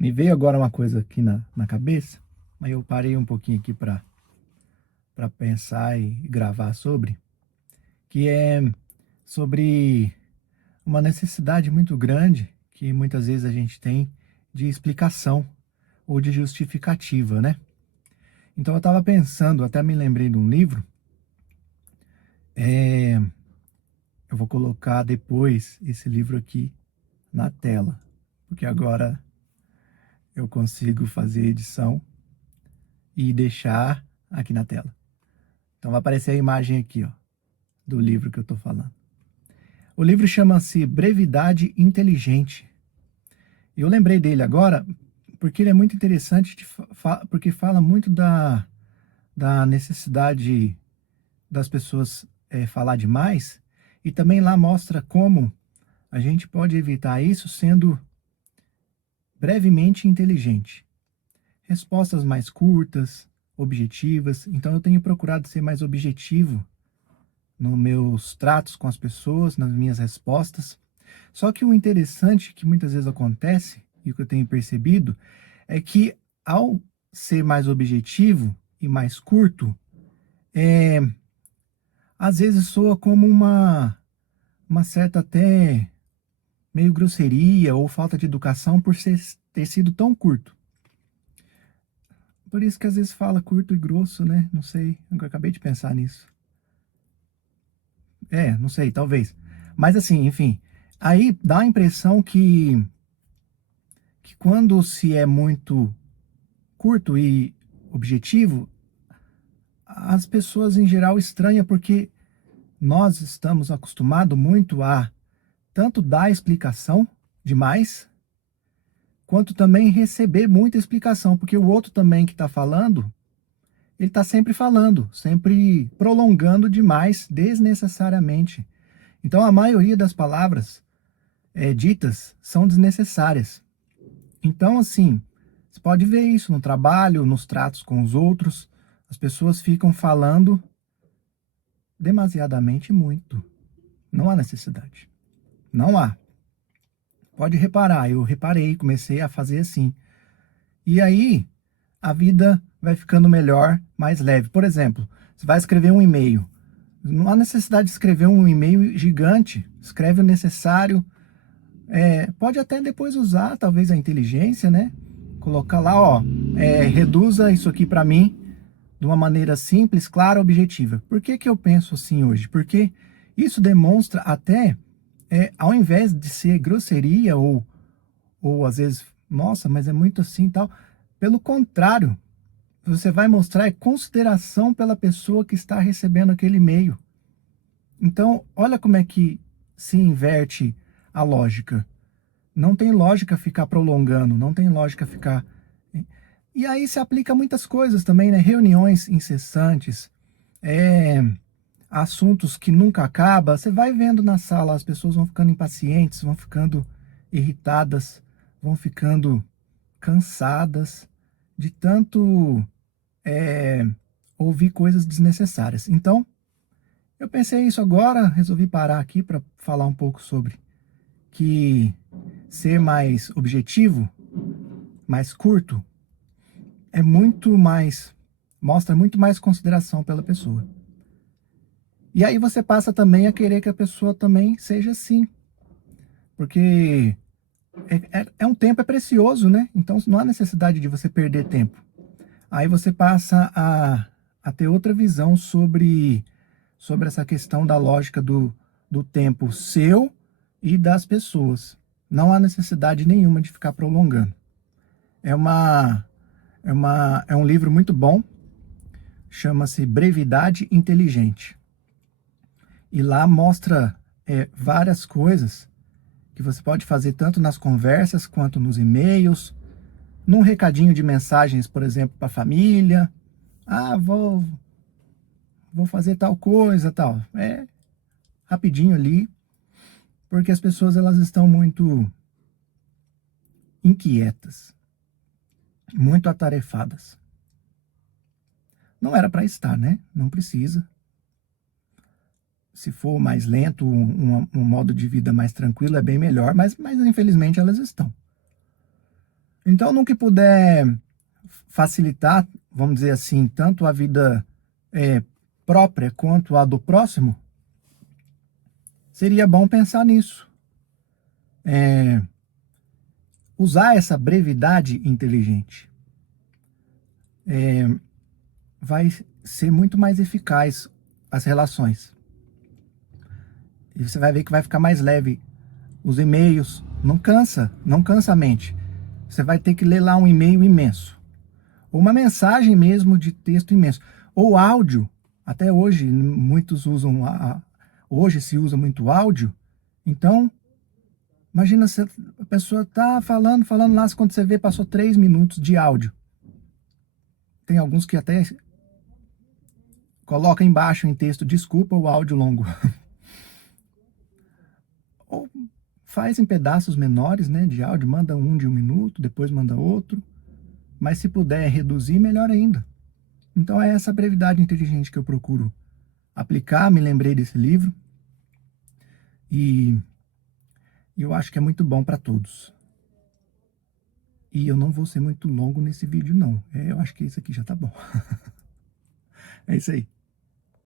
Me veio agora uma coisa aqui na cabeça, mas eu parei um pouquinho aqui para pensar e gravar sobre, que é sobre uma necessidade muito grande que muitas vezes a gente tem de explicação ou de justificativa, né? Então eu estava pensando, até me lembrei de um livro, é, eu vou colocar depois esse livro aqui na tela, porque agora eu consigo fazer edição e deixar aqui na tela. Então vai aparecer a imagem aqui, ó, do livro que eu estou falando. O livro chama-se Brevidade Inteligente. E eu lembrei dele agora porque ele é muito interessante, porque fala muito da necessidade das pessoas falar demais, e também lá mostra como a gente pode evitar isso sendo brevemente inteligente. Respostas mais curtas, objetivas. Então eu tenho procurado ser mais objetivo nos meus tratos com as pessoas, nas minhas respostas. Só que o interessante que muitas vezes acontece, e o que eu tenho percebido, é que ao ser mais objetivo e mais curto, às vezes soa como uma certa até meio grosseria ou falta de educação por ter sido tão curto. Por isso que às vezes fala curto e grosso, né? Não sei, eu acabei de pensar nisso. Não sei, talvez. Mas assim, enfim, aí dá a impressão que quando se é muito curto e objetivo, as pessoas em geral estranham porque nós estamos acostumados muito a tanto dar explicação demais, quanto também receber muita explicação, porque o outro também que está falando, ele está sempre falando, sempre prolongando demais, desnecessariamente. Então a maioria das palavras ditas são desnecessárias. Então, assim, você pode ver isso no trabalho, nos tratos com os outros. As pessoas ficam falando demasiadamente muito. Não há necessidade. Não há. Pode reparar, eu reparei, comecei a fazer assim. E aí, a vida vai ficando melhor, mais leve. Por exemplo, você vai escrever um e-mail. Não há necessidade de escrever um e-mail gigante. Escreve o necessário. Pode até depois usar, talvez, a inteligência, né? Colocar lá, ó, reduza isso aqui para mim de uma maneira simples, clara, objetiva. Por que que eu penso assim hoje? Porque isso demonstra até, ao invés de ser grosseria ou às vezes, nossa, mas é muito assim e tal. Pelo contrário, você vai mostrar consideração pela pessoa que está recebendo aquele e-mail. Então, olha como é que se inverte a lógica. Não tem lógica ficar prolongando, não tem lógica ficar. E aí se aplica a muitas coisas também, né? Reuniões incessantes, é, assuntos que nunca acabam. Você vai vendo na sala, as pessoas vão ficando impacientes, vão ficando irritadas, vão ficando cansadas de tanto é, ouvir coisas desnecessárias. Então, eu pensei isso agora, resolvi parar aqui para falar um pouco sobre que ser mais objetivo, mais curto, é muito mais, mostra muito mais consideração pela pessoa. E aí você passa também a querer que a pessoa também seja assim, porque um tempo é precioso, né? Então não há necessidade de você perder tempo. Aí você passa a ter outra visão sobre essa questão da lógica do tempo seu e das pessoas. Não há necessidade nenhuma de ficar prolongando. É um livro muito bom, chama-se Brevidade Inteligente. E lá mostra várias coisas que você pode fazer tanto nas conversas quanto nos e-mails, num recadinho de mensagens, por exemplo, para a família. Ah, vou fazer tal coisa, tal. Rapidinho ali, porque as pessoas elas estão muito inquietas, muito atarefadas. Não era para estar, né? Não precisa. Se for mais lento, um modo de vida mais tranquilo é bem melhor, mas infelizmente elas estão. Então, no que puder facilitar, vamos dizer assim, tanto a vida própria quanto a do próximo, seria bom pensar nisso. Usar essa brevidade inteligente vai ser muito mais eficaz as relações. E você vai ver que vai ficar mais leve os e-mails. Não cansa a mente. Você vai ter que ler lá um e-mail imenso. Ou uma mensagem mesmo de texto imenso. Ou áudio. Até hoje, muitos usam... Hoje se usa muito áudio. Então, imagina se a pessoa tá falando lá, quando você vê, passou 3 minutos de áudio. Tem alguns que até colocam embaixo em texto, desculpa o áudio longo. Ou faz em pedaços menores, né, de áudio, manda um de 1 minuto, depois manda outro. Mas se puder reduzir, melhor ainda. Então é essa brevidade inteligente que eu procuro aplicar. Me lembrei desse livro. E eu acho que é muito bom para todos. E eu não vou ser muito longo nesse vídeo, não. Eu acho que isso aqui já tá bom. É isso aí.